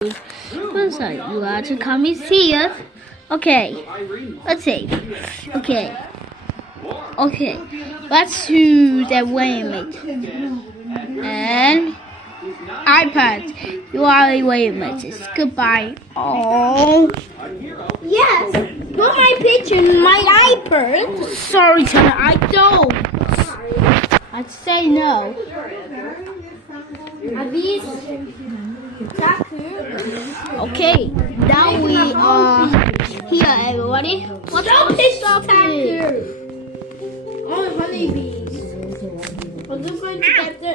So you are to come and see us. Okay. Let's see. Okay. Let's do the Wayment. And iPad. You are a Wayment. Goodbye. Oh. Yes. Put my picture in my iPad. Sorry, Tana. I don't. I'd say no. Are these Okay, now we are here, everybody. What's stop it? Oh, honeybees. Are you going to get the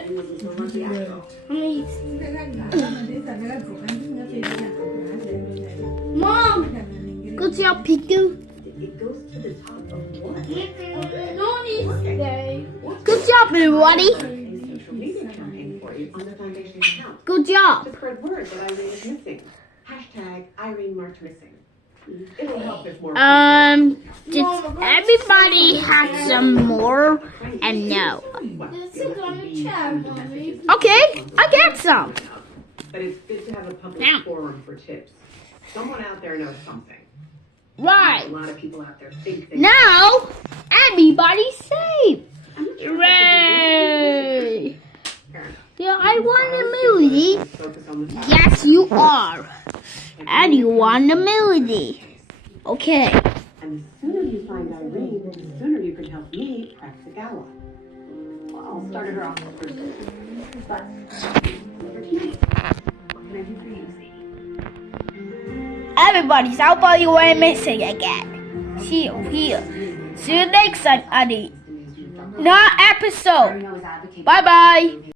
honey? Mom! Good job, Piku. No need to stay. Good job, everybody. Good job. The spread word that Irene is missing. Hashtag Irene marked missing. It will help if more Did everybody have some more? And no. This is on the chair, Mommy. Okay, I get some. But it's good to have a public forum for tips. Someone out there knows something. Right. A lot of people out there think they Now, everybody's safe. Hooray! Hooray! Yeah, I won a melody. Yes, you are. And you won a melody. Okay. And the sooner you find Irene, the sooner you can help me crack the gala. Well, I'll start her off first. But for tonight, what can I do for you, Sadie? Everybody's out while you were missing again. See you here. See you next time, Annie. Not episode. Bye-bye.